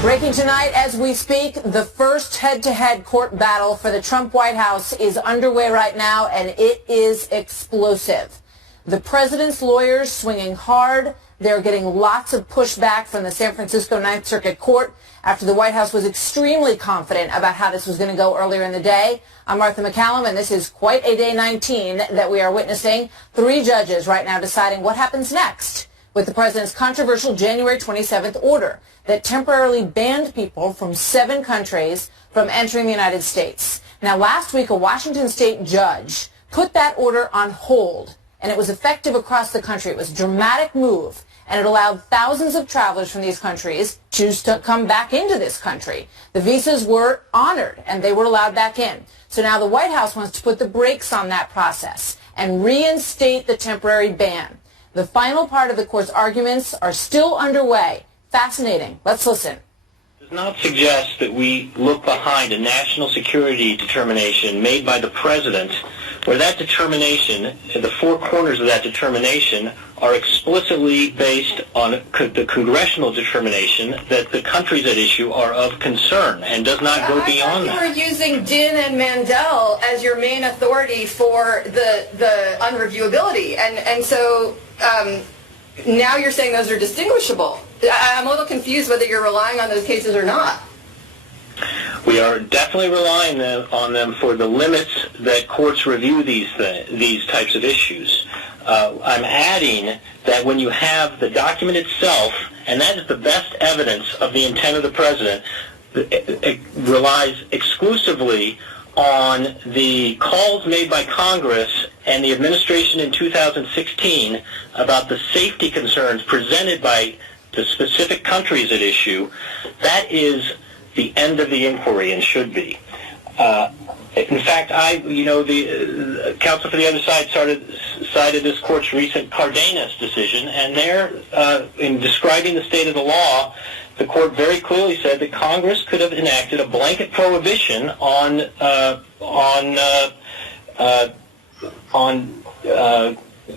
Breaking tonight as we speak, the first head-to-head court battle for the Trump White House is underway right now, and it is explosive. The president's lawyers swinging hard. They're getting lots of pushback from the San Francisco Ninth Circuit Court after the White House was extremely confident about how this was going to go earlier in the day. I'm Martha MacCallum, and this is quite a day 19 that we are witnessing. 3 judges right now deciding what happens next with the president's controversial January 27th order that temporarily banned people from 7 countries from entering the United States. Now, last week, a Washington state judge put that order on hold, and it was effective across the country. It was a dramatic move, and it allowed thousands of travelers from these countries to come back into this country. The visas were honored, and they were allowed back in. So now the White House wants to put the brakes on that process and reinstate the temporary ban. The final part of the court's arguments are still underway. Fascinating. Let's listen. Does not suggest that we look behind a national security determination made by the president, where that determination, the 4 corners of that determination, are explicitly based on the congressional determination that the countries at issue are of concern and does not go beyond that. You were using Din and Mandel as your main authority for the unreviewability, and so now you're saying those are distinguishable. I'm a little confused whether you're relying on those cases or not. We are definitely relying on them for the limits that courts review these types of issues. I'm adding that when you have the document itself, and that is the best evidence of the intent of the president, it relies exclusively on the calls made by Congress and the administration in 2016 about the safety concerns presented by the specific countries at issue. That is the end of the inquiry and should be. In fact, the counsel for the other side cited this court's recent Cardenas decision, and there, in describing the state of the law, the court very clearly said that Congress could have enacted a blanket prohibition on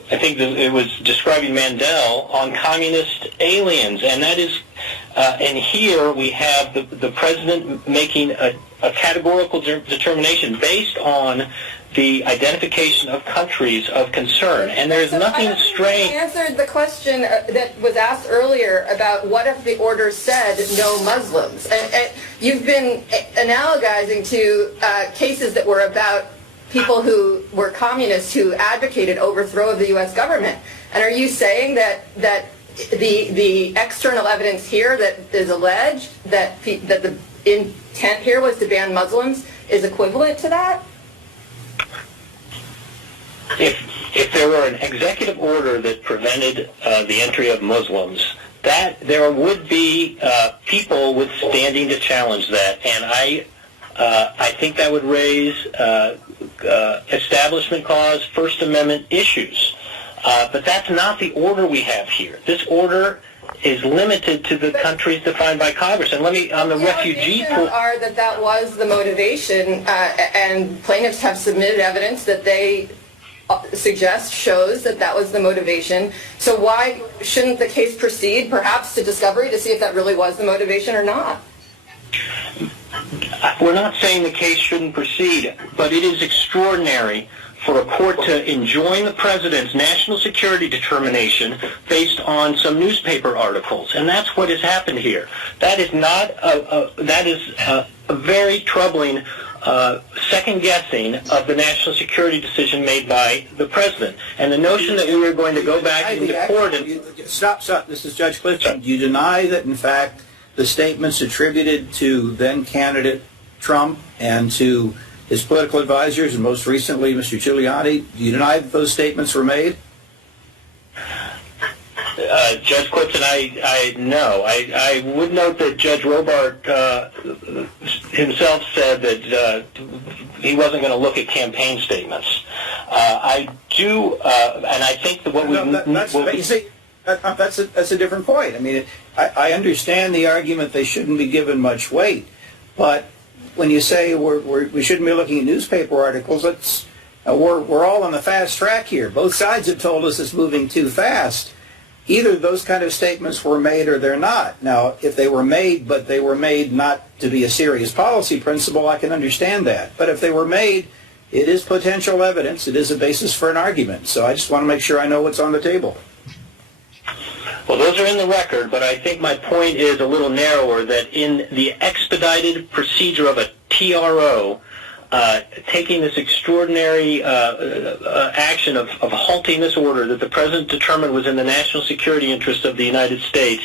I think it was describing Mandel, on communist aliens, and that is, and here we have the president making a categorical determination based on the identification of countries of concern, and there's nothing strange. You answered the question that was asked earlier about what if the order said no Muslims, and you've been analogizing to cases that were about people who were communists who advocated overthrow of the U.S. government. And are you saying that the external evidence here that is alleged that the intent here was to ban Muslims is equivalent to that? If there were an executive order that prevented the entry of Muslims, that there would be people withstanding to challenge that, and I think that would raise Establishment Clause, First Amendment issues. But that's not the order we have here. This order is limited to the countries defined by Congress. And let me, on the refugee pool, are that was the motivation, and plaintiffs have submitted evidence that they suggest shows that was the motivation. So why shouldn't the case proceed, perhaps to discovery, to see if that really was the motivation or not? We're not saying the case shouldn't proceed, but it is extraordinary for a court to enjoin the president's national security determination based on some newspaper articles, and that's what has happened here. That is not that is a very troubling second guessing of the national security decision made by the president, and the notion that we were going to go back into court and stop. This is Judge Clifton. Do you deny that, in fact, the statements attributed to then-candidate Trump and to his political advisors, and most recently Mr. Giuliani, do you deny that those statements were made? Judge Clifton, no. I would note that Judge Robart himself said that he wasn't going to look at campaign statements. I do, and I think that what that's a different point. I mean, I understand the argument they shouldn't be given much weight, but when you say we shouldn't be looking at newspaper articles, we're all on the fast track here. Both sides have told us it's moving too fast. either those kind of statements were made or they're not. Now, if they were made, but they were made not to be a serious policy principle, I can understand that. But if they were made, it is potential evidence. It is a basis for an argument. So I just want to make sure I know what's on the table. Well, those are in the record, but I think my point is a little narrower, that in the expedited procedure of a TRO, taking this extraordinary action of halting this order that the President determined was in the national security interest of the United States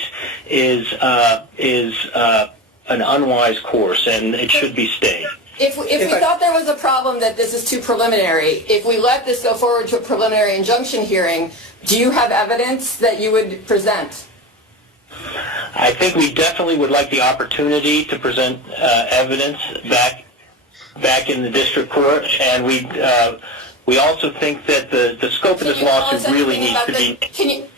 is an unwise course, and it should be stayed. If we thought there was a problem that this is too preliminary, if we let this go forward to a preliminary injunction hearing, do you have evidence that you would present? I think we definitely would like the opportunity to present evidence back in the district court, and we also think that the scope of this lawsuit really needs to be...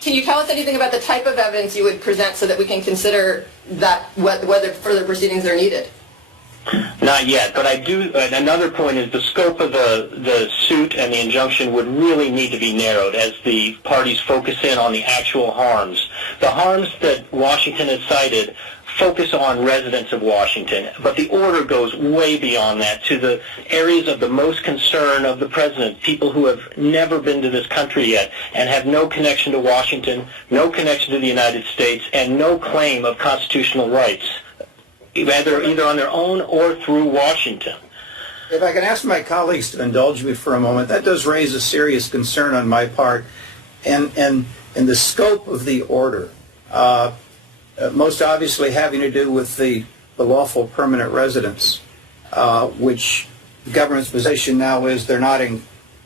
Can you tell us anything about the type of evidence you would present so that we can consider that whether further proceedings are needed? Not yet, but I do. Another point is the scope of the suit and the injunction would really need to be narrowed as the parties focus in on the actual harms. The harms that Washington has cited focus on residents of Washington, but the order goes way beyond that to the areas of the most concern of the President, people who have never been to this country yet and have no connection to Washington, no connection to the United States, and no claim of constitutional rights, either on their own or through Washington. If I can ask my colleagues to indulge me for a moment, that does raise a serious concern on my part, and the scope of the order, most obviously having to do with the lawful permanent residents, which the government's position now is they're not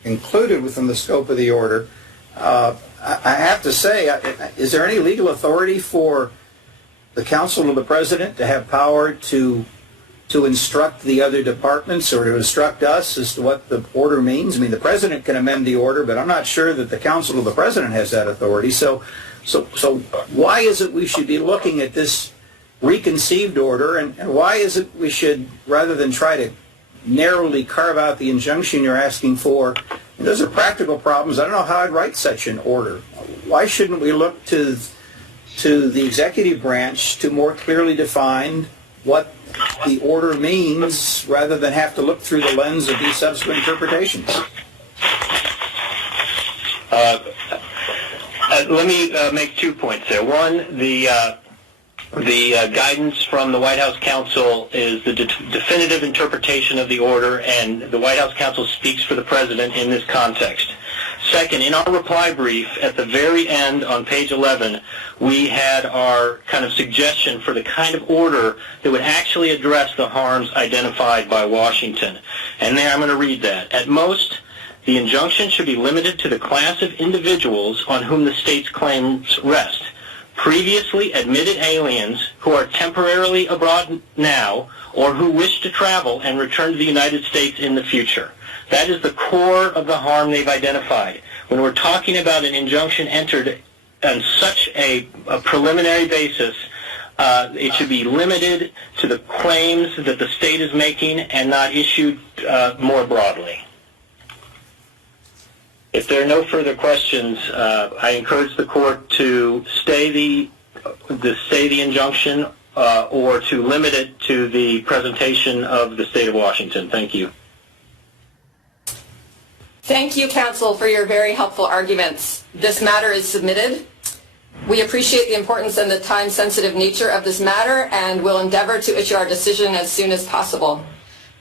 included within the scope of the order. I have to say, is there any legal authority for the counsel of the President to have power to instruct the other departments or to instruct us as to what the order means? I mean, the President can amend the order, but I'm not sure that the counsel of the President has that authority. So why is it we should be looking at this reconceived order, and why is it we should, rather than try to narrowly carve out the injunction you're asking for, and those are practical problems. I don't know how I'd write such an order. Why shouldn't we look to the executive branch to more clearly define what the order means rather than have to look through the lens of these subsequent interpretations? Let me make 2 points there. One, the guidance from the White House counsel is the definitive interpretation of the order, and the White House counsel speaks for the President in this context. Second, in our reply brief, at the very end on page 11, we had our kind of suggestion for the kind of order that would actually address the harms identified by Washington. And there I'm going to read that. At most, the injunction should be limited to the class of individuals on whom the state's claims rest. Previously admitted aliens who are temporarily abroad now or who wish to travel and return to the United States in the future. That is the core of the harm they've identified. When we're talking about an injunction entered on such a preliminary basis, it should be limited to the claims that the state is making and not issued more broadly. If there are no further questions, I encourage the court to stay the injunction or to limit it to the presentation of the state of Washington. Thank you. Thank you, counsel, for your very helpful arguments. This matter is submitted. We appreciate the importance and the time-sensitive nature of this matter and will endeavor to issue our decision as soon as possible.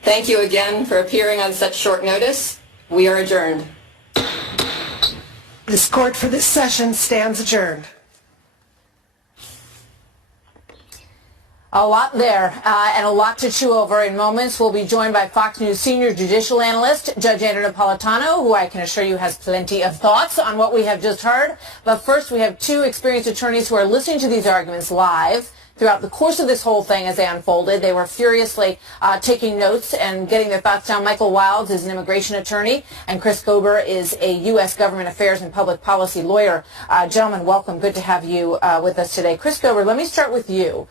Thank you again for appearing on such short notice. We are adjourned. This court for this session stands adjourned. A lot there, and a lot to chew over. In moments, we'll be joined by Fox News senior judicial analyst, Judge Andrew Napolitano, who I can assure you has plenty of thoughts on what we have just heard. But first, we have two experienced attorneys who are listening to these arguments live. Throughout the course of this whole thing as they unfolded, they were furiously taking notes and getting their thoughts down. Michael Wilds is an immigration attorney, and Chris Gober is a U.S. government affairs and public policy lawyer. Gentlemen, welcome. Good to have you with us today. Chris Gober, let me start with you.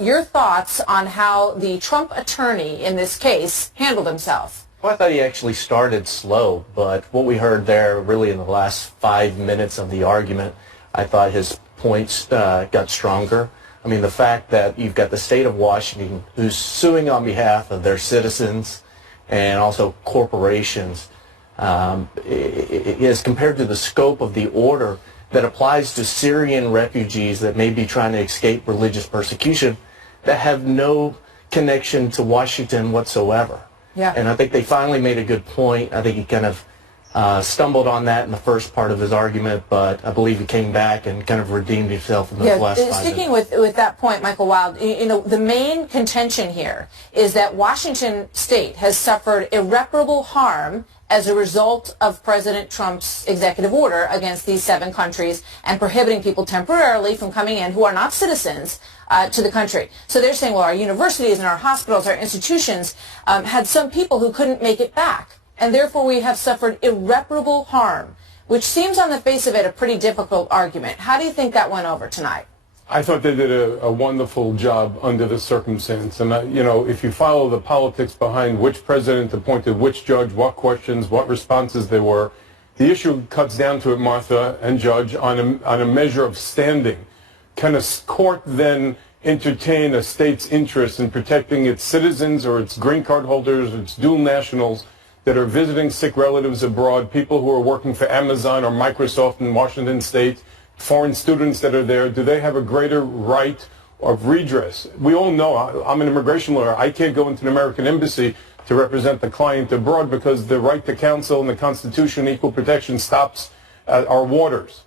Your thoughts on how the Trump attorney in this case handled himself. Well, I thought he actually started slow, but what we heard there really in the last 5 minutes of the argument I thought his points got stronger. I mean, the fact that you've got the state of Washington who's suing on behalf of their citizens and also corporations is compared to the scope of the order that applies to Syrian refugees that may be trying to escape religious persecution that have no connection to Washington whatsoever. Yeah. And I think they finally made a good point. I think he kind of stumbled on that in the first part of his argument, but I believe he came back and kind of redeemed himself in the last 5 minutes. Sticking with that point, Michael Wild, you know, the main contention here is that Washington State has suffered irreparable harm as a result of President Trump's executive order against these 7 countries and prohibiting people temporarily from coming in who are not citizens to the country. So they're saying, well, our universities and our hospitals, our institutions had some people who couldn't make it back, and therefore we have suffered irreparable harm, which seems on the face of it a pretty difficult argument. How do you think that went over tonight? I thought they did a wonderful job under the circumstance. And, you know, if you follow the politics behind which president appointed which judge, what questions, what responses there were, the issue cuts down to it, Martha and Judge, on a measure of standing. Can a court then entertain a state's interest in protecting its citizens or its green card holders, or its dual nationals that are visiting sick relatives abroad, people who are working for Amazon or Microsoft in Washington State, foreign students that are there? Do they have a greater right of redress? We all know, I'm an immigration lawyer, I can't go into an American embassy to represent the client abroad because the right to counsel and the Constitution, equal protection, stops at our waters.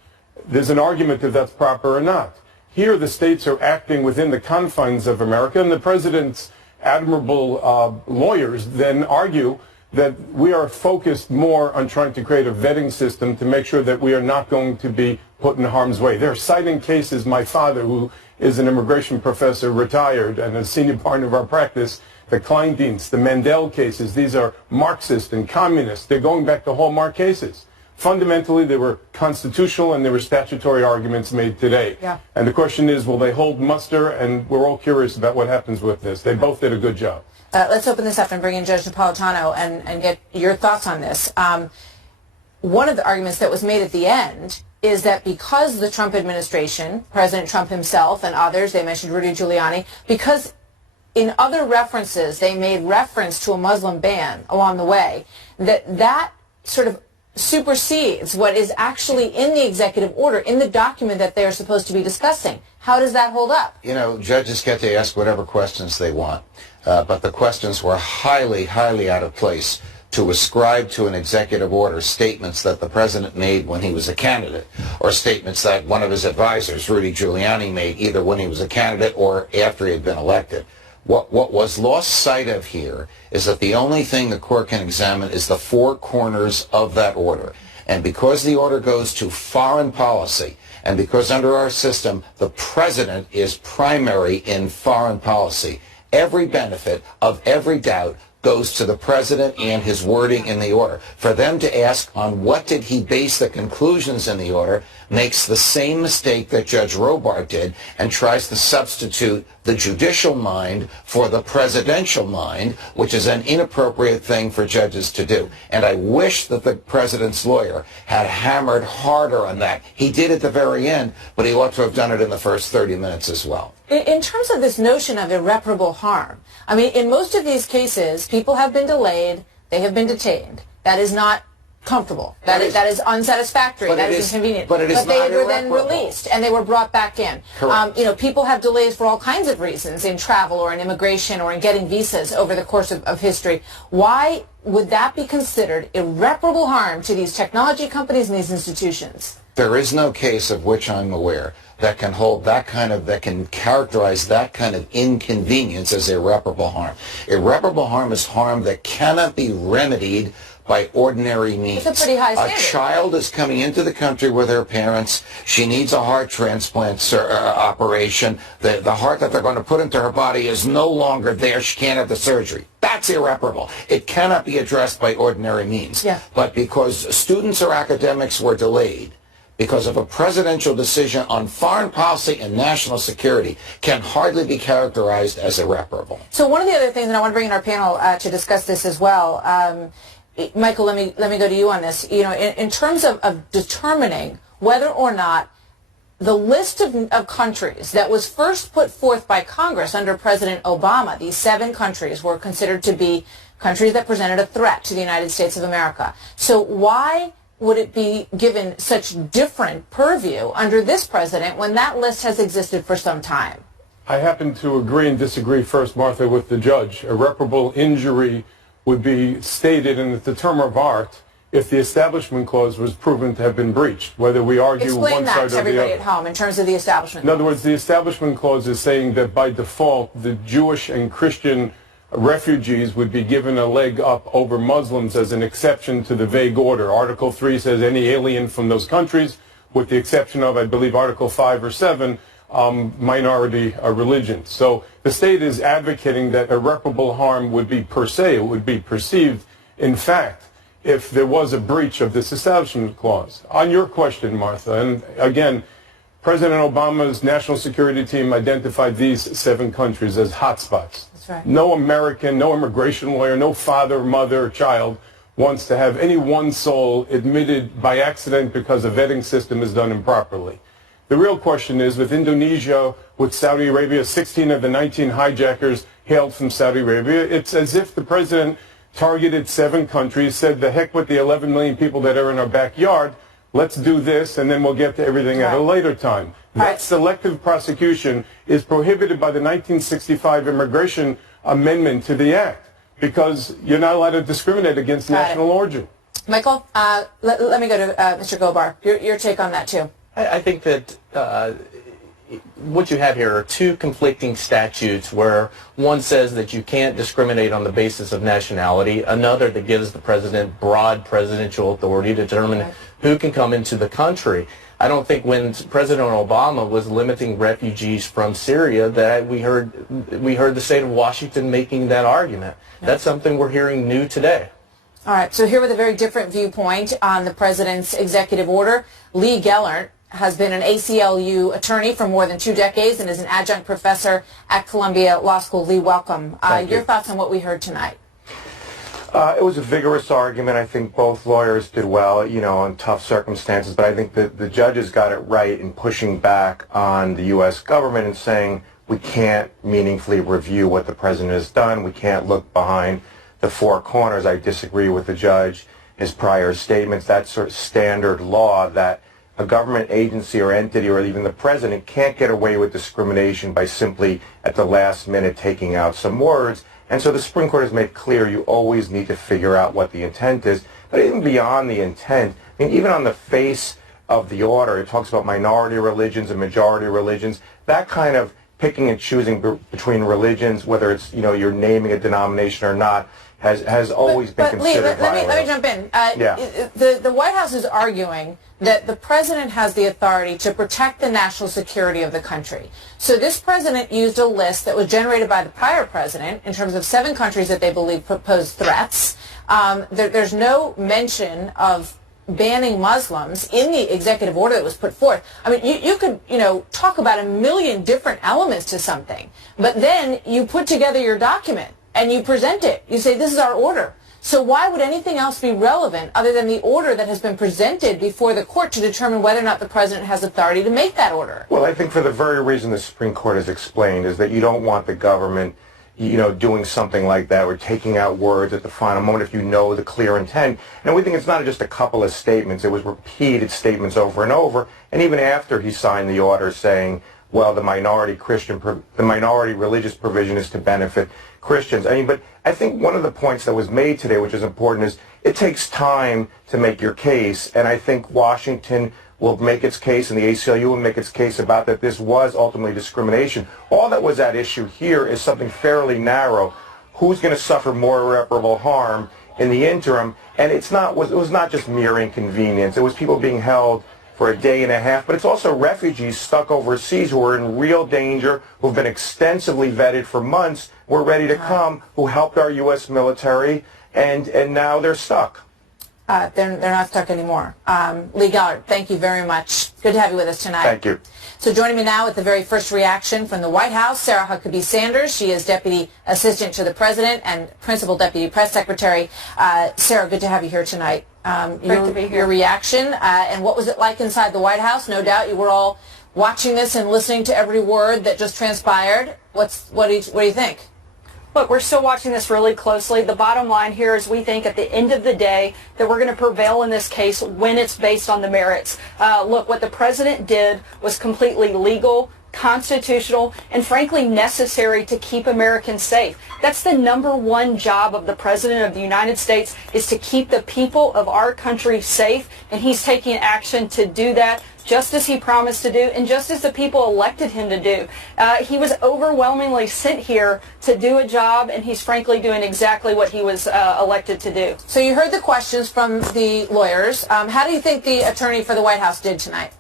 There's an argument if that's proper or not. Here the states are acting within the confines of America, and the president's admirable lawyers then argue that we are focused more on trying to create a vetting system to make sure that we are not going to be put in harm's way. They're citing cases, my father, who is an immigration professor, retired, and a senior partner of our practice, the Kleindienst, the Mandel cases. These are Marxist and communist. They're going back to Hallmark cases. Fundamentally, there were constitutional and there were statutory arguments made today. Yeah. And the question is, will they hold muster? And we're all curious about what happens with this. They both did a good job. Let's open this up and bring in Judge Napolitano and get your thoughts on this. One of the arguments that was made at the end is that because the Trump administration, President Trump himself and others, they mentioned Rudy Giuliani, because in other references they made reference to a Muslim ban along the way, that sort of supersedes what is actually in the executive order, in the document that they're supposed to be discussing. How does that hold up? You know, judges get to ask whatever questions they want, but the questions were highly, highly out of place to ascribe to an executive order statements that the president made when he was a candidate, or statements that one of his advisors, Rudy Giuliani, made either when he was a candidate or after he had been elected. What was lost sight of here is that the only thing the court can examine is the 4 corners of that order. And because the order goes to foreign policy, and because under our system the president is primary in foreign policy, every benefit of every doubt goes to the president and his wording in the order. For them to ask on what did he base the conclusions in the order makes the same mistake that Judge Robart did and tries to substitute the judicial mind for the presidential mind, which is an inappropriate thing for judges to do. And I wish that the president's lawyer had hammered harder on that. He did at the very end, but he ought to have done it in the first 30 minutes as well. In terms of this notion of irreparable harm, I mean, in most of these cases, people have been delayed, they have been detained. That is not comfortable. That is unsatisfactory. That is inconvenient. But they were then released and they were brought back in. Correct. You know, people have delays for all kinds of reasons in travel or in immigration or in getting visas over the course of history. Why would that be considered irreparable harm to these technology companies and these institutions? There is no case of which I'm aware that can hold that can characterize that kind of inconvenience as irreparable harm. Irreparable harm is harm that cannot be remedied by ordinary means. It's a pretty high standard. A child is coming into the country with her parents. She needs a heart transplant operation. The heart that they're going to put into her body is no longer there. She can't have the surgery. That's irreparable. It cannot be addressed by ordinary means. Yeah. But because students or academics were delayed, because of a presidential decision on foreign policy and national security, can hardly be characterized as irreparable. So one of the other things, and I want to bring in our panel to discuss this as well, Michael, let me go to you on this. You know, in terms of determining whether or not the list of countries that was first put forth by Congress under President Obama, these 7 countries were considered to be countries that presented a threat to the United States of America. So why would it be given such different purview under this president when that list has existed for some time? I happen to agree and disagree first, Martha, with the judge. Irreparable injury would be stated in the term of art if the Establishment Clause was proven to have been breached, whether we argue Explain one that side to or the everybody other. at home in terms of the Establishment In other Clause. words, the Establishment Clause is saying that by default, the Jewish and Christian refugees would be given a leg up over Muslims as an exception to the vague order. Article 3 says any alien from those countries, with the exception of, I believe, Article 5 or 7, minority religions. So the state is advocating that irreparable harm would be per se, it would be perceived, in fact, if there was a breach of this Establishment Clause. On your question, Martha, and again, President Obama's national security team identified these 7 countries as hotspots. That's right. No American, no immigration lawyer, no father, mother, child wants to have any one soul admitted by accident because a vetting system is done improperly. The real question is, with Indonesia, with Saudi Arabia, 16 of the 19 hijackers hailed from Saudi Arabia, it's as if the president targeted 7 countries, said the heck with the 11 million people that are in our backyard, let's do this, and then we'll get to everything at a later time. That selective prosecution is prohibited by the 1965 Immigration Amendment to the Act, because you're not allowed to discriminate against national origin. Michael, let me go to Mr. Gobar. Your take on that, too. I think that what you have here are 2 conflicting statutes where one says that you can't discriminate on the basis of nationality, another that gives the president broad presidential authority to determine who can come into the country. I don't think when President Obama was limiting refugees from Syria that we heard the state of Washington making that argument. That's something we're hearing new today. All right, so here with a very different viewpoint on the president's executive order, Lee Gellert has been an ACLU attorney for more than 2 decades and is an adjunct professor at Columbia Law School. Lee, welcome. Your thoughts on what we heard tonight? It was a vigorous argument. I think both lawyers did well, in tough circumstances, but I think that the judges got it right in pushing back on the U.S. government and saying we can't meaningfully review what the president has done. We can't look behind the 4 corners. I disagree with the judge, his prior statements. That's sort of standard law that a government agency or entity or even the president can't get away with discrimination by simply at the last minute taking out some words. And so the Supreme Court has made clear you always need to figure out what the intent is. But even beyond the intent, I mean, even on the face of the order, it talks about minority religions and majority religions. That kind of picking and choosing between religions, whether it's, you're naming a denomination or not, has always been considered violent. Let me jump in. The White House is arguing that the president has the authority to protect the national security of the country. So this president used a list that was generated by the prior president in terms of 7 countries that they believe pose threats. There's no mention of banning Muslims in the executive order that was put forth. I mean, you could, talk about a million different elements to something, but then you put together your document and you present it. You say, this is our order. So why would anything else be relevant other than the order that has been presented before the court to determine whether or not the president has authority to make that order? Well, I think for the very reason the Supreme Court has explained is that you don't want the government, doing something like that or taking out words at the final moment if you know the clear intent. And we think it's not just a couple of statements. It was repeated statements over and over. And even after he signed the order saying, well, the minority religious provision is to benefit Christians. But I think one of the points that was made today, which is important, is it takes time to make your case. And I think Washington will make its case and the ACLU will make its case about that this was ultimately discrimination. All that was at issue here is something fairly narrow. Who's going to suffer more irreparable harm in the interim? And it was not just mere inconvenience. It was people being held for a day and a half, but it's also refugees stuck overseas who are in real danger, who've been extensively vetted for months, were ready to come, who helped our U.S. military, and now they're stuck. They're not stuck anymore. Lee Gellert, thank you very much. Good to have you with us tonight. Thank you. So joining me now with the very first reaction from the White House, Sarah Huckabee Sanders. She is Deputy Assistant to the President and Principal Deputy Press Secretary. Sarah, good to have you here tonight. Great to be here. Your reaction, and what was it like inside the White House? No doubt you were all watching this and listening to every word that just transpired, what do you think? Look, we're still watching this really closely. The bottom line here is we think at the end of the day that we're going to prevail in this case when it's based on the merits. Look, what the president did was completely legal, constitutional, and frankly necessary to keep Americans safe. That's the number one job of the President of the United States, is to keep the people of our country safe, and he's taking action to do that, just as he promised to do, and just as the people elected him to do. He was overwhelmingly sent here to do a job, and he's frankly doing exactly what he was elected to do. So you heard the questions from the lawyers. How do you think the attorney for the White House did tonight?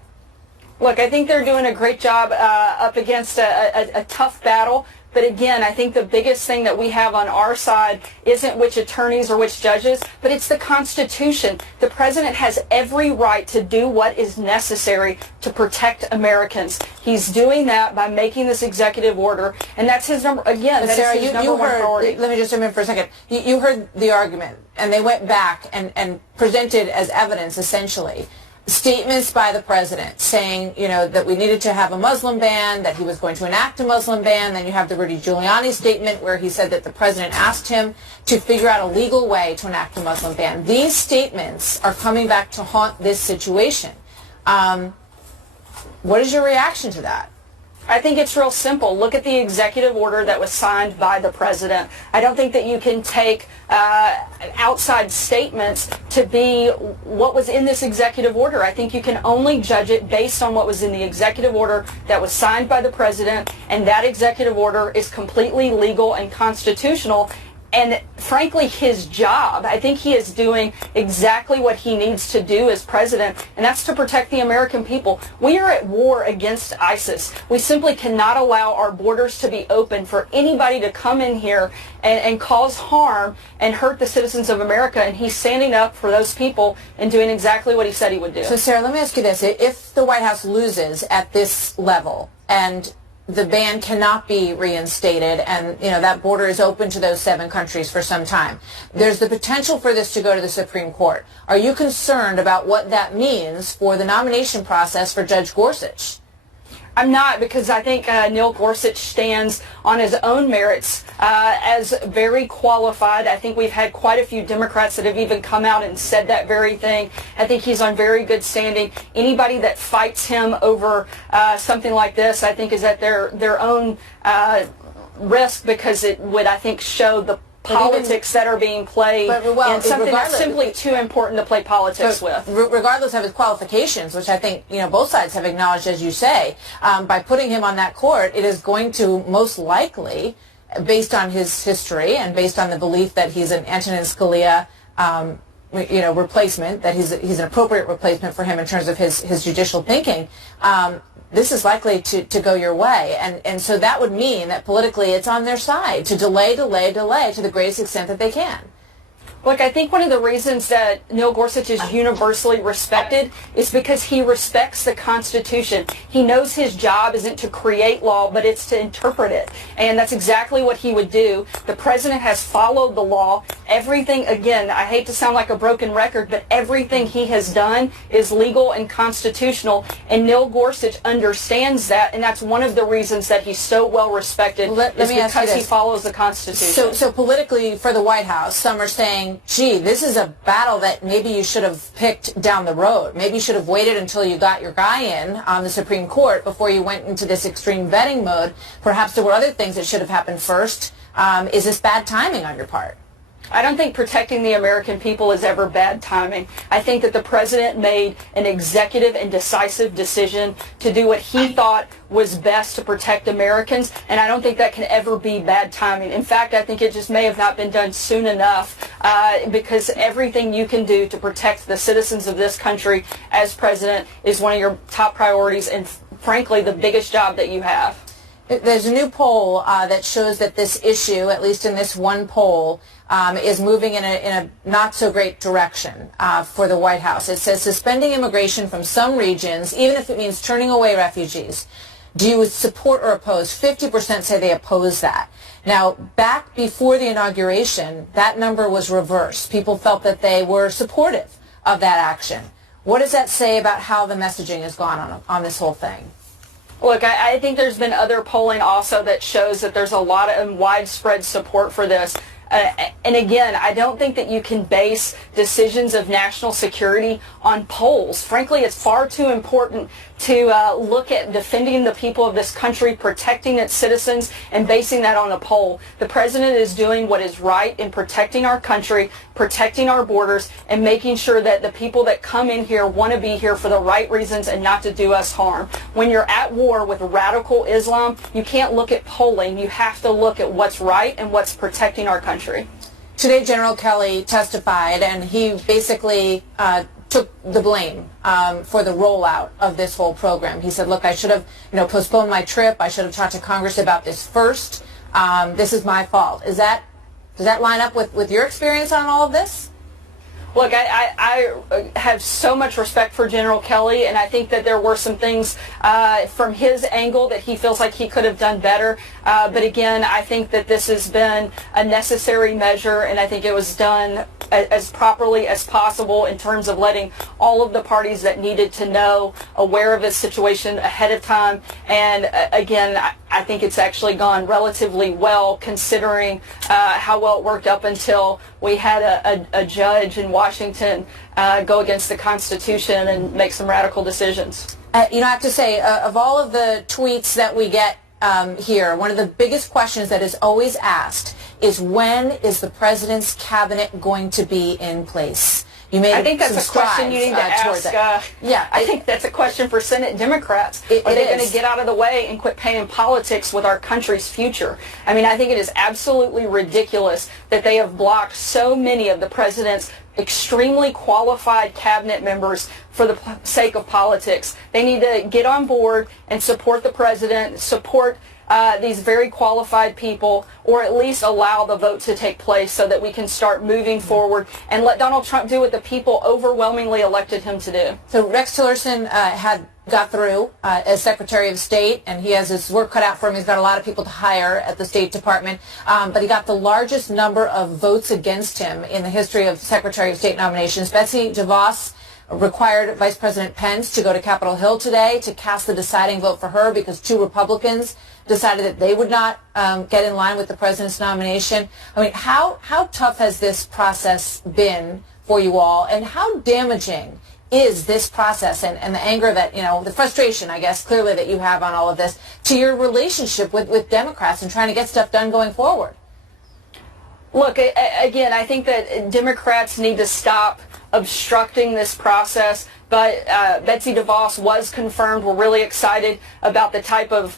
Look, I think they're doing a great job up against a tough battle. But again, I think the biggest thing that we have on our side isn't which attorneys or which judges, but it's the Constitution. The president has every right to do what is necessary to protect Americans. He's doing that by making this executive order, and that's his number, again, that's Sarah, his number one priority. Let me just jump in for a second. You heard the argument, and they went back and presented as evidence, essentially, statements by the president saying, that we needed to have a Muslim ban, that he was going to enact a Muslim ban. Then you have the Rudy Giuliani statement where he said that the president asked him to figure out a legal way to enact a Muslim ban. These statements are coming back to haunt this situation. What is your reaction to that? I think it's real simple. Look at the executive order that was signed by the president. I don't think that you can take outside statements to be what was in this executive order. I think you can only judge it based on what was in the executive order that was signed by the president, and that executive order is completely legal and constitutional. And frankly, his job, I think he is doing exactly what he needs to do as president, and that's to protect the American people. We are at war against ISIS. We simply cannot allow our borders to be open for anybody to come in here and cause harm and hurt the citizens of America, and he's standing up for those people and doing exactly what he said he would do. So, Sarah, let me ask you this. If the White House loses at this level and the ban cannot be reinstated, and that border is open to those 7 countries for some time, there's the potential for this to go to the Supreme Court. Are you concerned about what that means for the nomination process for Judge Gorsuch? I'm not, because I think Neil Gorsuch stands on his own merits as very qualified. I think we've had quite a few Democrats that have even come out and said that very thing. I think he's on very good standing. Anybody that fights him over something like this, I think, is at their own risk, because it would, I think, show the politics that are being played, and something that's simply too important to play politics with. Regardless of his qualifications, which I think both sides have acknowledged, as you say, by putting him on that court, it is going to most likely, based on his history and based on the belief that he's an Antonin Scalia replacement, that he's an appropriate replacement for him in terms of his judicial thinking, this is likely to go your way. And so that would mean that politically it's on their side to delay to the greatest extent that they can. Look, I think one of the reasons that Neil Gorsuch is universally respected is because he respects the Constitution. He knows his job isn't to create law, but it's to interpret it. And that's exactly what he would do. The president has followed the law. Everything, again, I hate to sound like a broken record, but everything he has done is legal and constitutional. And Neil Gorsuch understands that, and that's one of the reasons that he's so well respected, is because he follows the Constitution. So politically, for the White House, some are saying, gee, this is a battle that maybe you should have picked down the road. Maybe you should have waited until you got your guy in on the Supreme Court before you went into this extreme vetting mode. Perhaps there were other things that should have happened first. Is this bad timing on your part? I don't think protecting the American people is ever bad timing. I think that the president made an executive and decisive decision to do what he thought was best to protect Americans, and I don't think that can ever be bad timing. In fact, I think it just may have not been done soon enough, because everything you can do to protect the citizens of this country as president is one of your top priorities, and frankly, the biggest job that you have. There's a new poll that shows that this issue, at least in this one poll, is moving in a not so great direction for the White House. It says suspending immigration from some regions, even if it means turning away refugees. Do you support or oppose? 50% say they oppose that. Now, back before the inauguration, that number was reversed. People felt that they were supportive of that action. What does that say about how the messaging has gone on this whole thing? Look, I think there's been other polling also that shows that there's a lot of widespread support for this. And again, I don't think that you can base decisions of national security on polls. Frankly, it's far too important to look at defending the people of this country, protecting its citizens, and basing that on a poll. The president is doing what is right in protecting our country, protecting our borders, and making sure that the people that come in here want to be here for the right reasons and not to do us harm. When you're at war with radical Islam, you can't look at polling. You have to look at what's right and what's protecting our country. Today, General Kelly testified, and he basically took the blame for the rollout of this whole program. He said, look, I should have postponed my trip. I should have talked to Congress about this first. This is my fault. Does that line up with your experience on all of this? Look, I have so much respect for General Kelly, and I think that there were some things from his angle that he feels like he could have done better. But again, I think that this has been a necessary measure, and I think it was done as properly as possible in terms of letting all of the parties that needed to know aware of his situation ahead of time. And again, I think it's actually gone relatively well considering how well it worked up until we had a judge in Washington go against the Constitution and make some radical decisions. I have to say, of all of the tweets that we get here, one of the biggest questions that is always asked is, when is the president's cabinet going to be in place? I think that's a question you need to ask. I think that's a question for Senate Democrats. Are they going to get out of the way and quit playing politics with our country's future? I mean, I think it is absolutely ridiculous that they have blocked so many of the president's extremely qualified cabinet members for the sake of politics. They need to get on board and support the president, support these very qualified people, or at least allow the vote to take place so that we can start moving forward and let Donald Trump do what the people overwhelmingly elected him to do. So Rex Tillerson got through as Secretary of State, and he has his work cut out for him. He's got a lot of people to hire at the State Department, but he got the largest number of votes against him in the history of Secretary of State nominations. Betsy DeVos required Vice President Pence to go to Capitol Hill today to cast the deciding vote for her because 2 Republicans decided that they would not get in line with the president's nomination. I mean, how tough has this process been for you all, and how damaging is this process and the anger that, the frustration, I guess, clearly that you have on all of this, to your relationship with Democrats and trying to get stuff done going forward? Look, again, I think that Democrats need to stop obstructing this process, but Betsy DeVos was confirmed. We're really excited about the type of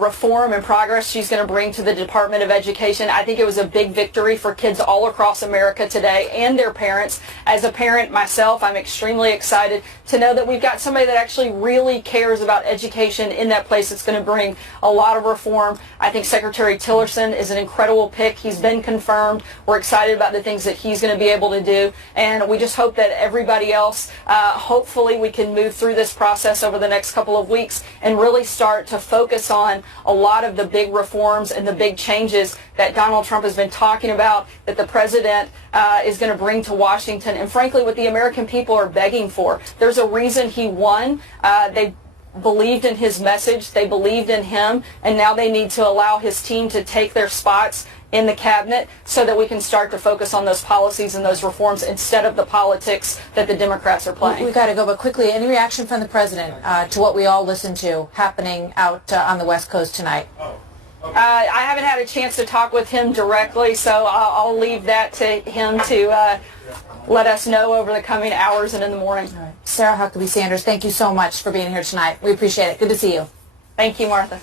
reform and progress she's going to bring to the Department of Education. I think it was a big victory for kids all across America today and their parents. As a parent myself, I'm extremely excited to know that we've got somebody that actually really cares about education in that place that's going to bring a lot of reform. I think Secretary Tillerson is an incredible pick. He's been confirmed. We're excited about the things that he's going to be able to do, and we just hope that everybody else, hopefully we can move through this process over the next couple of weeks and really start to focus on a lot of the big reforms and the big changes that Donald Trump has been talking about, that the president is going to bring to Washington, and frankly what the American people are begging for. There's a reason he won. They believed in his message, they believed in him, and now they need to allow his team to take their spots in the cabinet so that we can start to focus on those policies and those reforms instead of the politics that the Democrats are playing. We've got to go, but quickly, any reaction from the president to what we all listened to happening out on the West Coast tonight? I haven't had a chance to talk with him directly, so I'll leave that to him to let us know over the coming hours and in the morning. All right. Sarah Huckabee Sanders, thank you so much for being here tonight. We appreciate it. Good to see you. Thank you, Martha.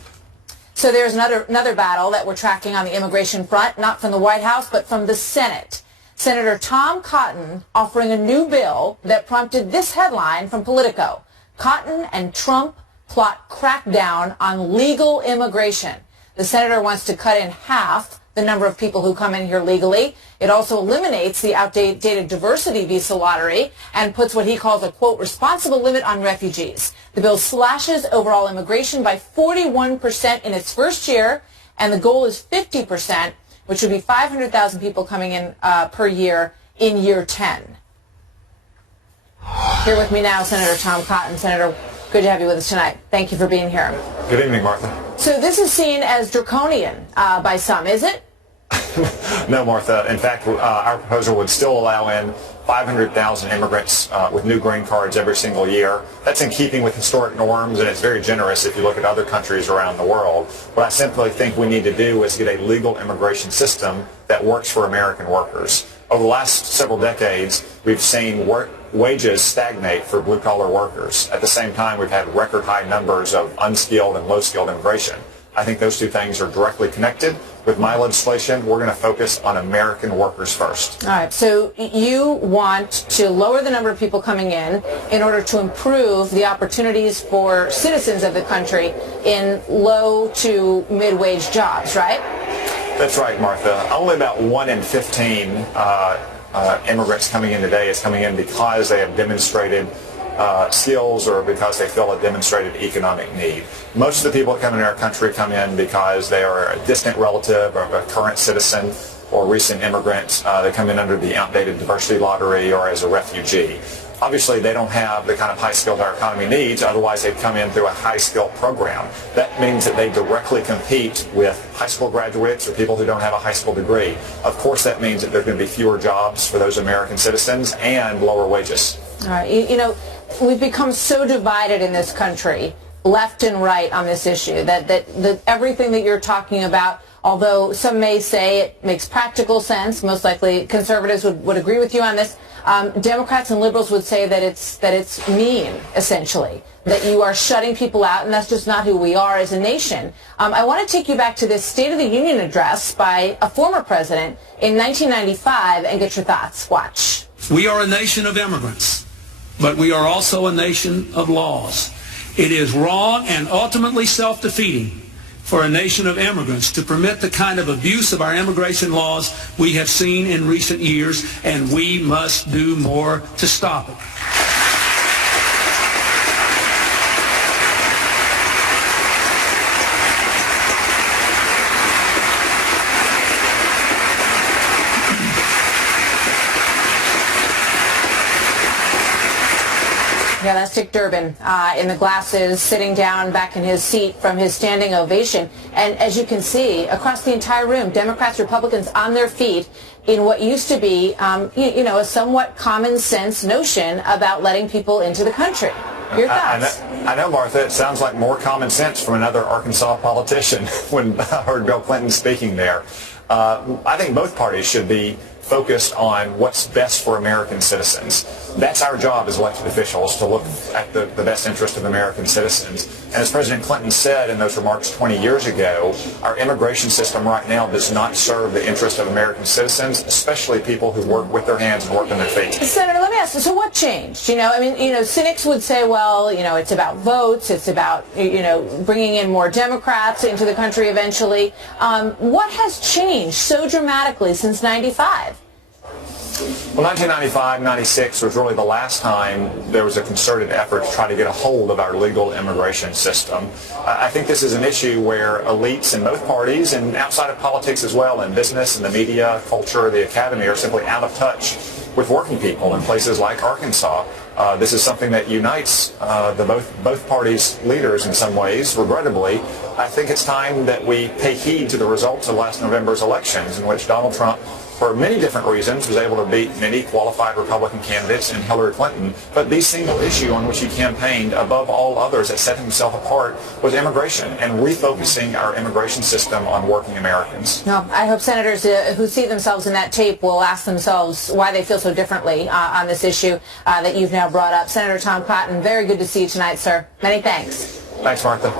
So there's another battle that we're tracking on the immigration front, not from the White House, but from the Senate. Senator Tom Cotton offering a new bill that prompted this headline from Politico. Cotton and Trump plot crackdown on legal immigration. The senator wants to cut in half the number of people who come in here legally. It also eliminates the outdated diversity visa lottery and puts what he calls a, quote, responsible limit on refugees. The bill slashes overall immigration by 41% in its first year, and the goal is 50%, which would be 500,000 people coming in per year in year 10. Here with me now, Senator Tom Cotton. Senator, Good to have you with us tonight. Thank you for being here. Good evening, Martha. So this is seen as draconian by some, is it? No, Martha. In fact, our proposal would still allow in 500,000 immigrants with new green cards every single year. That's in keeping with historic norms, and it's very generous if you look at other countries around the world. What I simply think we need to do is get a legal immigration system that works for American workers. Over the last several decades, we've seen wages stagnate for blue-collar workers. At the same time, we've had record high numbers of unskilled and low-skilled immigration. I think those two things are directly connected. With my legislation, we're going to focus on American workers first. All right. So you want to lower the number of people coming in order to improve the opportunities for citizens of the country in low to mid-wage jobs, right? That's right, Martha. Only about 1 in 15 immigrants coming in today is coming in because they have demonstrated skills or because they feel a demonstrated economic need. Most of the people that come into our country come in because they are a distant relative of a current citizen or recent immigrant. They come in under the outdated diversity lottery or as a refugee. Obviously, they don't have the kind of high skills our economy needs, otherwise they'd come in through a high skill program. That means that they directly compete with high school graduates or people who don't have a high school degree. Of course, that means that there's going to be fewer jobs for those American citizens and lower wages. All right. You know, we've become so divided in this country, left and right, on this issue, that everything that you're talking about, although some may say it makes practical sense, most likely conservatives would agree with you on this, Democrats and liberals would say that it's mean, essentially, that you are shutting people out, and that's just not who we are as a nation. I want to take you back to this State of the Union address by a former president in 1995 and get your thoughts. Watch. We are a nation of immigrants, but we are also a nation of laws. It is wrong and ultimately self-defeating for a nation of immigrants to permit the kind of abuse of our immigration laws we have seen in recent years, and we must do more to stop it. Yeah, that's Dick Durbin in the glasses, sitting down back in his seat from his standing ovation. And as you can see, across the entire room, Democrats, Republicans on their feet in what used to be, a somewhat common sense notion about letting people into the country. Your thoughts? I know, Martha, it sounds like more common sense from another Arkansas politician when I heard Bill Clinton speaking there. I think both parties should be focused on what's best for American citizens. That's our job as elected officials, to look at the best interest of American citizens. And as President Clinton said in those remarks 20 years ago, our immigration system right now does not serve the interest of American citizens, especially people who work with their hands and work on their feet. Senator, let me ask you, so what changed? Cynics would say, well, it's about votes, it's about, bringing in more Democrats into the country eventually. What has changed so dramatically since 95? Well, 1995, 96 was really the last time there was a concerted effort to try to get a hold of our legal immigration system. I think this is an issue where elites in both parties and outside of politics as well, in business and the media, culture, the academy, are simply out of touch with working people in places like Arkansas. This is something that unites both parties' leaders in some ways, regrettably. I think it's time that we pay heed to the results of last November's elections, in which Donald Trump, for many different reasons, was able to beat many qualified Republican candidates and Hillary Clinton. But the single issue on which he campaigned above all others that set himself apart was immigration and refocusing our immigration system on working Americans. No, I hope senators who see themselves in that tape will ask themselves why they feel so differently on this issue that you've now brought up. Senator Tom Cotton, very good to see you tonight, sir. Many thanks. Thanks, Martha.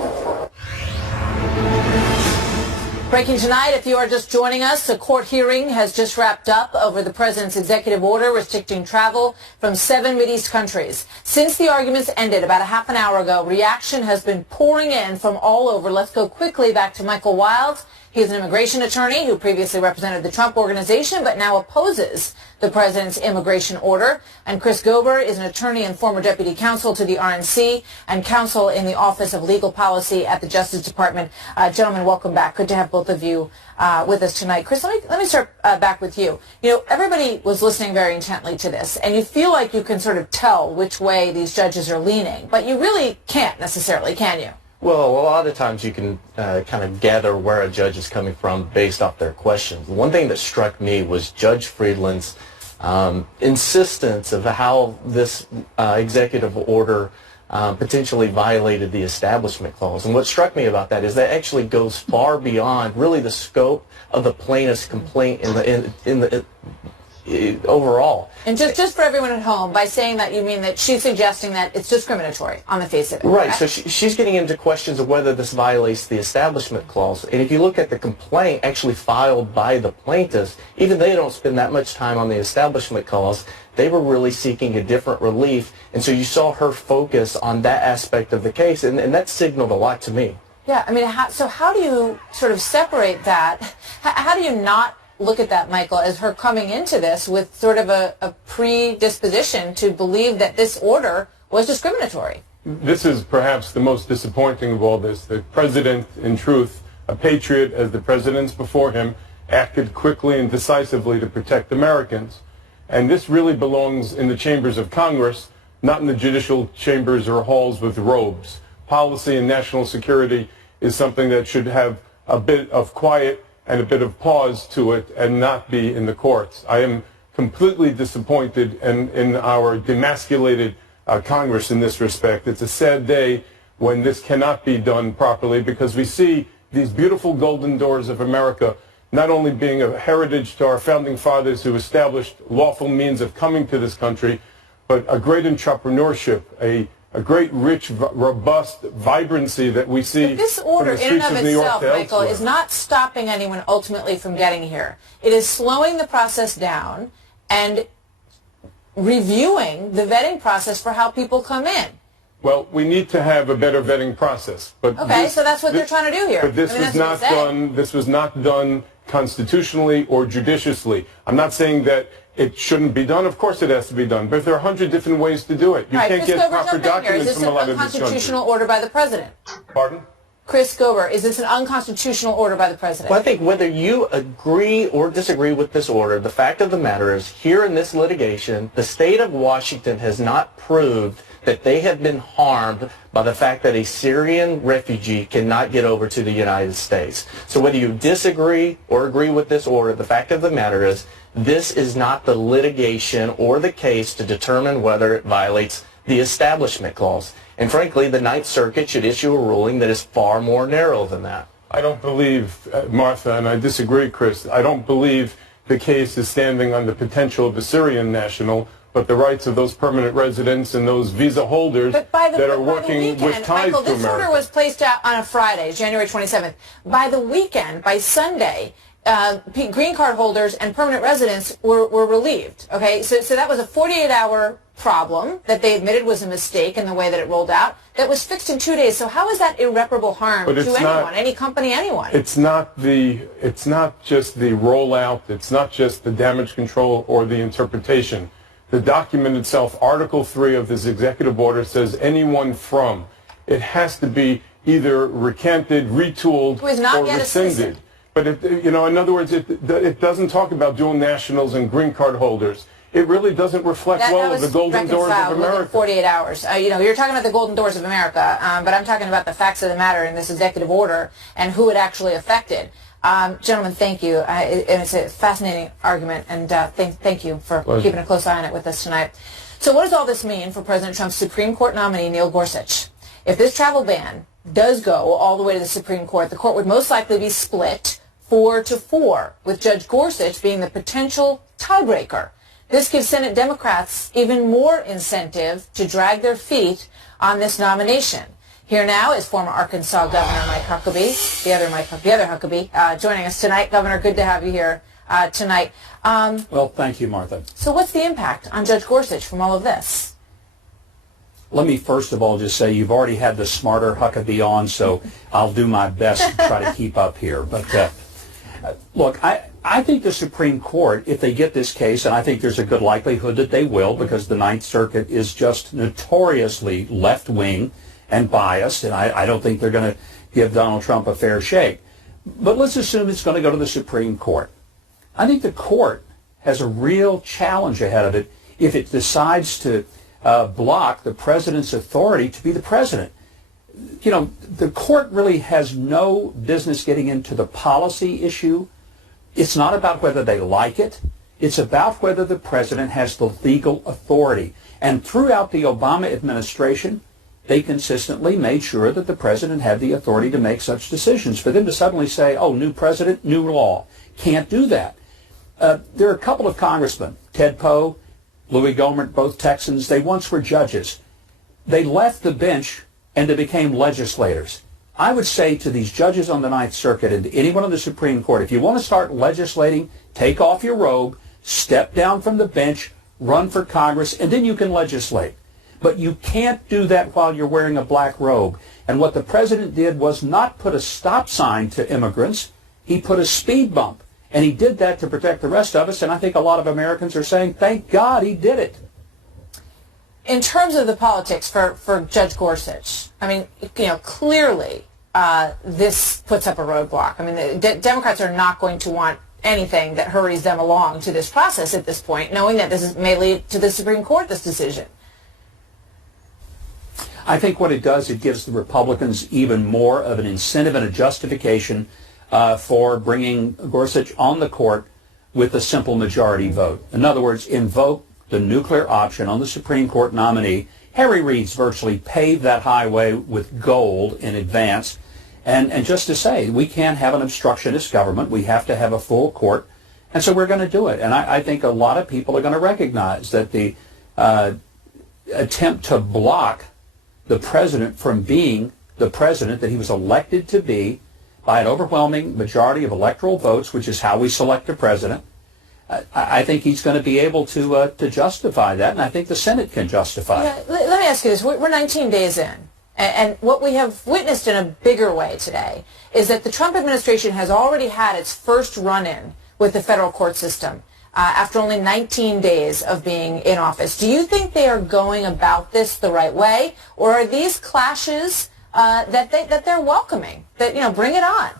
Breaking tonight, if you are just joining us, a court hearing has just wrapped up over the president's executive order restricting travel from 7 Mideast countries. Since the arguments ended about a half an hour ago, reaction has been pouring in from all over. Let's go quickly back to Michael Wilds He's an immigration attorney who previously represented the Trump Organization but now opposes the president's immigration order. And Chris Gober is an attorney and former deputy counsel to the RNC and counsel in the Office of Legal Policy at the Justice Department. Gentlemen, welcome back. Good to have both of you with us tonight. Chris, let me start back with you. You know, everybody was listening very intently to this, and you feel like you can sort of tell which way these judges are leaning, but you really can't necessarily, can you? Well, a lot of times you can kind of gather where a judge is coming from based off their questions. One thing that struck me was Judge Friedland's insistence of how this executive order potentially violated the Establishment Clause. And what struck me about that is that actually goes far beyond really the scope of the plaintiff's complaint in the overall. And just for everyone at home, by saying that, you mean that she's suggesting that it's discriminatory on the face of it. Right. Correct? So she's getting into questions of whether this violates the Establishment Clause. And if you look at the complaint actually filed by the plaintiffs, even they don't spend that much time on the Establishment Clause. They were really seeking a different relief. And so you saw her focus on that aspect of the case, and that signaled a lot to me. Yeah. I mean, how do you sort of separate that? How do you not look at that, Michael, as her coming into this with sort of a predisposition to believe that this order was discriminatory? This is perhaps the most disappointing of all this. The president, in truth, a patriot as the presidents before him, acted quickly and decisively to protect Americans. And this really belongs in the chambers of Congress, not in the judicial chambers or halls with robes. Policy and national security is something that should have a bit of quiet and a bit of pause to it and not be in the courts. I am completely disappointed in our demasculated Congress in this respect. It's a sad day when this cannot be done properly because we see these beautiful golden doors of America not only being a heritage to our founding fathers who established lawful means of coming to this country, but a great entrepreneurship, a great, rich, robust vibrancy that we see. But this order, from the in and streets of New York itself, to Michael, elsewhere. is not stopping anyone ultimately from getting here. It is slowing the process down and reviewing the vetting process for how people come in. Well, we need to have a better vetting process. But Okay, so that's what they're trying to do here. But this was not done. This was not done constitutionally or judiciously. I'm not saying that it shouldn't be done. Of course it has to be done. But there are 100 different ways to do it. You can't get proper documents from a lot of this country. Is this an unconstitutional order by the president? Pardon? Chris Gober, is this an unconstitutional order by the president? Well, I think whether you agree or disagree with this order, the fact of the matter is, here in this litigation, the state of Washington has not proved that they have been harmed by the fact that a Syrian refugee cannot get over to the United States. So whether you disagree or agree with this order, the fact of the matter is, this is not the litigation or the case to determine whether it violates the Establishment Clause. And frankly, the Ninth Circuit should issue a ruling that is far more narrow than that. I don't believe, Martha, and I disagree, Chris, I don't believe the case is standing on the potential of a Syrian national, but the rights of those permanent residents and those visa holders that are working with ties Michael, to this America. order was placed out on a Friday, January 27th. By the weekend, by Sunday, green card holders and permanent residents were relieved. Okay, so that was a 48-hour problem that they admitted was a mistake in the way that it rolled out. That was fixed in 2 days. So how is that irreparable harm to anyone, any company, anyone? It's not just the rollout. It's not just the damage control or the interpretation. The document itself, Article 3 of this executive order, says anyone from. It has to be either recanted, retooled, or rescinded. But in other words, it doesn't talk about dual nationals and green card holders. It really doesn't reflect well of the golden doors of America. 48 hours. You're talking about the golden doors of America, but I'm talking about the facts of the matter in this executive order and who it actually affected. Gentlemen, thank you. It's a fascinating argument, and thank you for keeping a close eye on it with us tonight. So what does all this mean for President Trump's Supreme Court nominee, Neil Gorsuch? If this travel ban does go all the way to the Supreme Court, the court would most likely be split 4-4, with Judge Gorsuch being the potential tiebreaker. This gives Senate Democrats even more incentive to drag their feet on this nomination. Here now is former Arkansas Governor Mike Huckabee, the other Huckabee, joining us tonight. Governor, good to have you here tonight. Well, thank you, Martha. So what's the impact on Judge Gorsuch from all of this? let me first of all just say you've already had the smarter Huckabee on, so I'll do my best to try to keep up here. But look, I think the Supreme Court, if they get this case, and I think there's a good likelihood that they will, because the Ninth Circuit is just notoriously left-wing and biased, and I don't think they're going to give Donald Trump a fair shake. But let's assume it's going to go to the Supreme Court. I think the court has a real challenge ahead of it if it decides to block the president's authority to be the president. You know, the court really has no business getting into the policy issue. It's not about whether they like it. It's about whether the president has the legal authority. And throughout the Obama administration, they consistently made sure that the president had the authority to make such decisions. For them to suddenly say, oh, new president, new law, can't do that. There are a couple of congressmen, Ted Poe, Louis Gohmert, both Texans. They once were judges. They left the bench and they became legislators. I would say to these judges on the Ninth Circuit and to anyone on the Supreme Court, if you want to start legislating, take off your robe, step down from the bench, run for Congress, and then you can legislate. But you can't do that while you're wearing a black robe. And what the president did was not put a stop sign to immigrants. He put a speed bump. And he did that to protect the rest of us. And I think a lot of Americans are saying, thank God he did it. In terms of the politics for Judge Gorsuch, I mean, you know, clearly this puts up a roadblock. I mean, the Democrats are not going to want anything that hurries them along to this process at this point, knowing that may lead to the Supreme Court, this decision. I think what it does, it gives the Republicans even more of an incentive and a justification for bringing Gorsuch on the court with a simple majority vote. In other words, invoke the nuclear option on the Supreme Court nominee. Harry Reid's virtually paved that highway with gold in advance. And just to say, we can't have an obstructionist government. We have to have a full court. And so we're going to do it. And I think a lot of people are going to recognize that the attempt to block the president from being the president that he was elected to be by an overwhelming majority of electoral votes, which is how we select a president, I think he's going to be able to justify that, and I think the Senate can justify it. Let me ask you this. We're 19 days in, and what we have witnessed in a bigger way today is that the Trump administration has already had its first run-in with the federal court system after only 19 days of being in office. Do you think they are going about this the right way, or are these clashes that they're welcoming? That, you know, bring it on.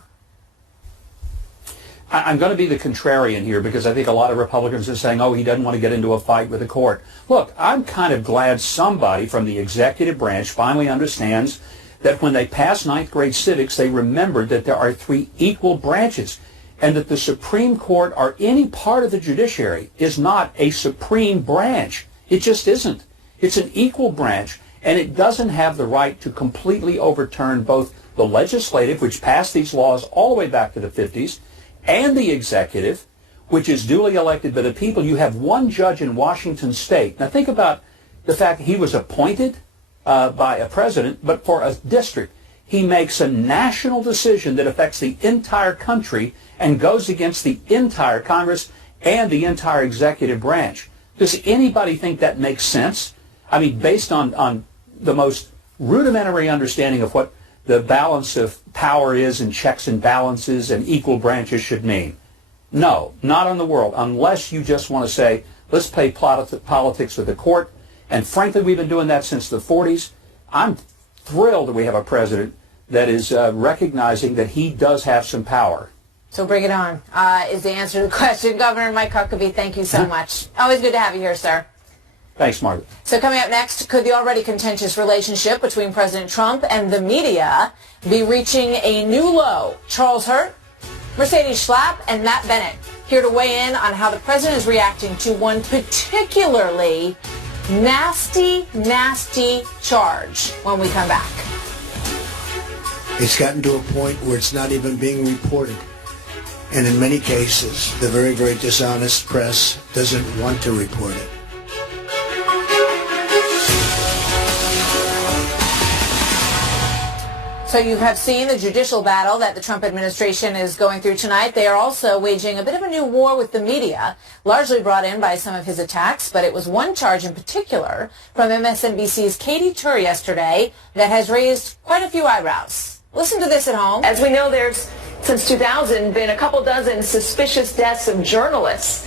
I'm going to be the contrarian here because I think a lot of Republicans are saying, oh, he doesn't want to get into a fight with the court. Look, I'm kind of glad somebody from the executive branch finally understands that when they passed ninth grade civics, they remembered that there are three equal branches and that the Supreme Court or any part of the judiciary is not a supreme branch. It just isn't. It's an equal branch, and it doesn't have the right to completely overturn both the legislative, which passed these laws all the way back to the 50s, and the executive, which is duly elected by the people. You have one judge in Washington state. Now think about the fact that he was appointed by a president, but for a district. He makes a national decision that affects the entire country and goes against the entire Congress and the entire executive branch. Does anybody think that makes sense? I mean, based on the most rudimentary understanding of what the balance of power is and checks and balances and equal branches should mean. No, not in the world, unless you just want to say, let's play politics with the court. And frankly, we've been doing that since the 40s. I'm thrilled that we have a president that is recognizing that he does have some power. So bring it on, is the answer to the question. Governor Mike Huckabee, thank you so much. Always good to have you here, sir. Thanks, Margaret. So coming up next, could the already contentious relationship between President Trump and the media be reaching a new low? Charles Hurt, Mercedes Schlapp, and Matt Bennett here to weigh in on how the president is reacting to one particularly nasty, nasty charge when we come back. It's gotten to a point where it's not even being reported. And in many cases, the very, very dishonest press doesn't want to report it. So you have seen the judicial battle that the Trump administration is going through tonight. They are also waging a bit of a new war with the media, largely brought in by some of his attacks, but it was one charge in particular from MSNBC's Katy Tur yesterday that has raised quite a few eyebrows. Listen to this at home. As we know, there's since 2000 been a couple dozen suspicious deaths of journalists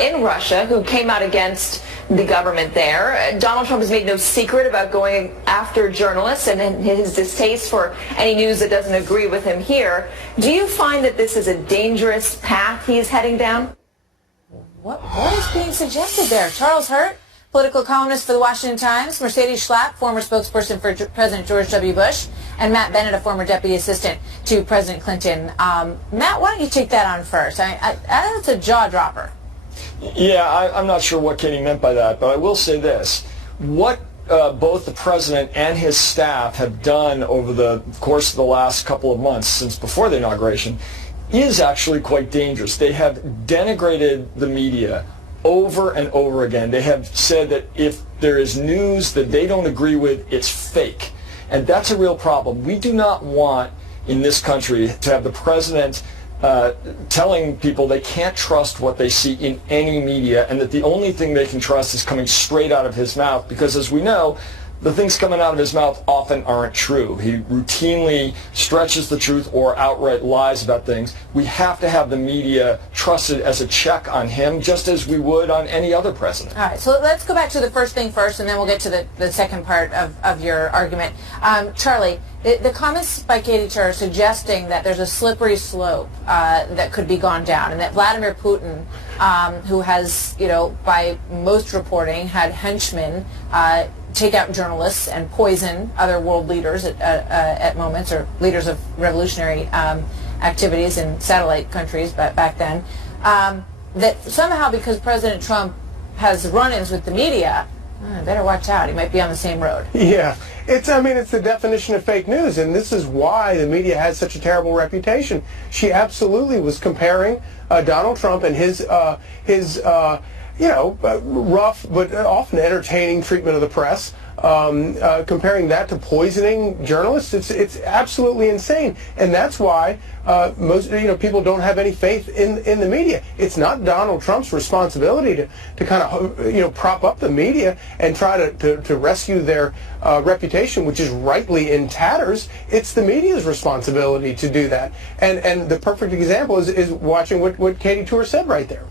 in Russia who came out against the government there. Donald Trump has made no secret about going after journalists and his distaste for any news that doesn't agree with him here. Do you find that this is a dangerous path he is heading down? What is being suggested there? Charles Hurt, political columnist for the Washington Times, Mercedes Schlapp, former spokesperson for President George W. Bush, and Matt Bennett, a former deputy assistant to President Clinton. Matt, why don't you take that on first? That's a jaw dropper. Yeah, I'm not sure what Katie meant by that, but I will say this. What both the president and his staff have done over the course of the last couple of months since before the inauguration is actually quite dangerous. They have denigrated the media over and over again. They have said that if there is news that they don't agree with, it's fake. And that's a real problem. We do not want in this country to have the president telling people they can't trust what they see in any media and that the only thing they can trust is coming straight out of his mouth, because as we know, the things coming out of his mouth often aren't true. He routinely stretches the truth or outright lies about things. We have to have the media trusted as a check on him, just as we would on any other president. All right, so let's go back to the first thing first, and then we'll get to the second part of your argument. Charlie, the comments by Katy Tur suggesting that there's a slippery slope that could be gone down, and that Vladimir Putin, who has, by most reporting, had henchmen take out journalists and poison other world leaders at moments, or leaders of revolutionary activities in satellite countries back then, that somehow because President Trump has run-ins with the media, better watch out, he might be on the same road. Yeah, it's the definition of fake news, and this is why the media has such a terrible reputation. She absolutely was comparing Donald Trump and his rough but often entertaining treatment of the press, comparing that to poisoning journalists. It's absolutely insane, and that's why most people don't have any faith in the media. It's not Donald Trump's responsibility to kind of prop up the media and try to rescue their reputation, which is rightly in tatters. It's the media's responsibility to do that, and the perfect example is watching what Katy Tur said right there.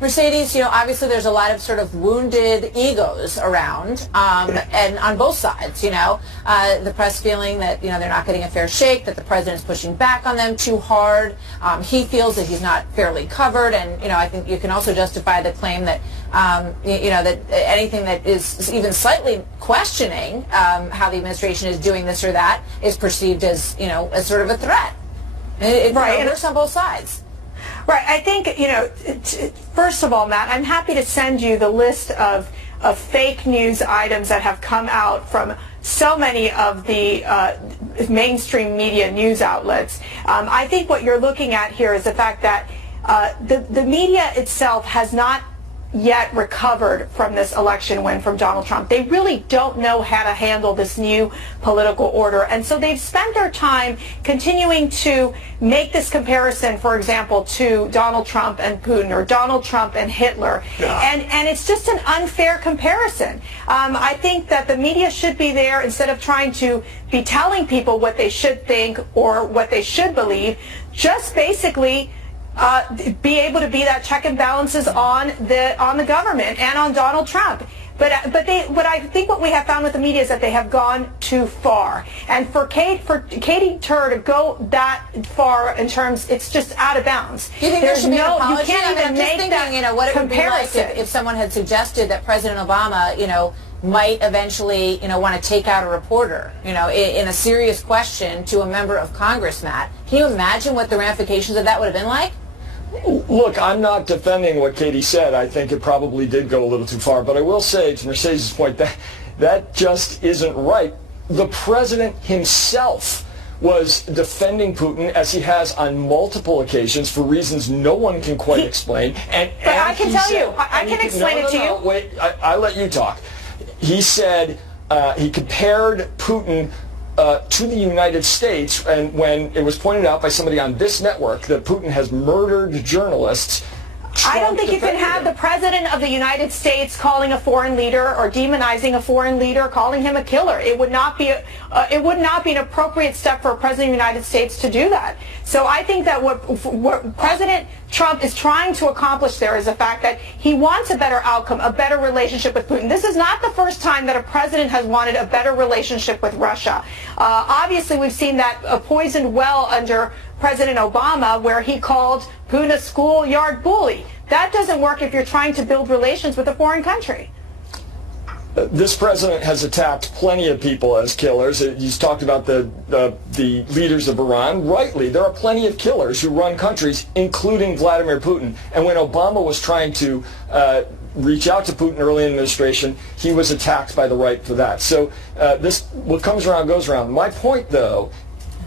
Mercedes, obviously there's a lot of sort of wounded egos around, and on both sides, the press feeling that, they're not getting a fair shake, that the president's pushing back on them too hard. He feels that he's not fairly covered, and, I think you can also justify the claim that, that anything that is even slightly questioning how the administration is doing this or that is perceived as, as sort of a threat. Right. It works on both sides. Right. I think, first of all, Matt, I'm happy to send you the list of fake news items that have come out from so many of the mainstream media news outlets. I think what you're looking at here is the fact that the media itself has not yet recovered from this election win from Donald Trump. They really don't know how to handle this new political order, and so they've spent their time continuing to make this comparison, for example, to Donald Trump and Putin or Donald Trump and Hitler, and it's just an unfair comparison. I think that the media should be there instead of trying to be telling people what they should think or what they should believe, just basically be able to be that check and balances on the government and on Donald Trump. But I think what we have found with the media is that they have gone too far. And for Katy Tur to go that far in terms, it's just out of bounds. Do you think there should be an apology? You can't even I'm make just thinking, that what it would be like comparison. if someone had suggested that President Obama, might eventually, want to take out a reporter, in a serious question to a member of Congress, Matt. Can you imagine what the ramifications of that would have been like? Look, I'm not defending what Katie said. I think it probably did go a little too far. But I will say, to Mercedes' point, that just isn't right. The president himself was defending Putin, as he has on multiple occasions, for reasons no one can quite explain. But I can tell you. I can explain it to you. Wait, I let you talk. He said he compared Putin to the United States, and when it was pointed out by somebody on this network that Putin has murdered journalists, I don't think you can have the President of the United States calling a foreign leader or demonizing a foreign leader, calling him a killer. It would not be an appropriate step for a President of the United States to do that. So I think that what President Trump is trying to accomplish there is the fact that he wants a better outcome, a better relationship with Putin. This is not the first time that a president has wanted a better relationship with Russia. Obviously, we've seen that poisoned well under President Obama, where he called Putin a schoolyard bully. That doesn't work if you're trying to build relations with a foreign country. This president has attacked plenty of people as killers. He's talked about the leaders of Iran. Rightly, there are plenty of killers who run countries, including Vladimir Putin. And when Obama was trying to reach out to Putin early in the administration, he was attacked by the right for that. So what comes around goes around. My point, though,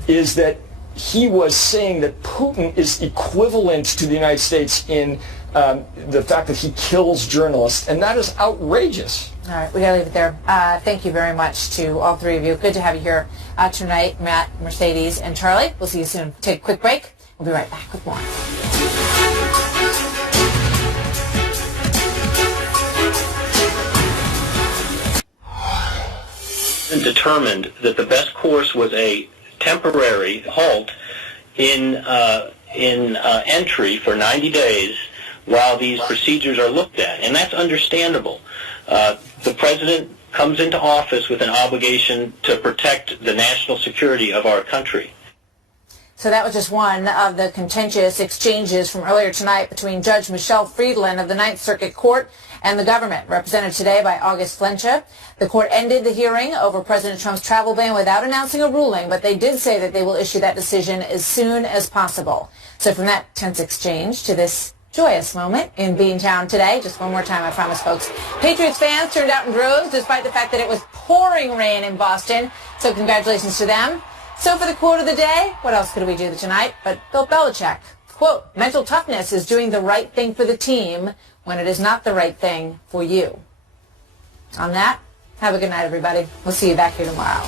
is that he was saying that Putin is equivalent to the United States in the fact that he kills journalists, and that is outrageous. All right, we got to leave it there. Thank you very much to all three of you. Good to have you here tonight, Matt, Mercedes, and Charlie. We'll see you soon. Take a quick break. We'll be right back with more. Determined that the best course was a temporary halt in entry for 90 days while these procedures are looked at, and that's understandable. The president comes into office with an obligation to protect the national security of our country. So that was just one of the contentious exchanges from earlier tonight between Judge Michelle Friedland of the Ninth Circuit Court and the government, represented today by August Flencha. The court ended the hearing over President Trump's travel ban without announcing a ruling, but they did say that they will issue that decision as soon as possible. So from that tense exchange to this joyous moment in Beantown today, just one more time, I promise, folks. Patriots fans turned out in droves despite the fact that it was pouring rain in Boston, so congratulations to them. So for the quote of the day, what else could we do tonight but Bill Belichick? Quote, mental toughness is doing the right thing for the team when it is not the right thing for you. On that, have a good night, everybody. We'll see you back here tomorrow.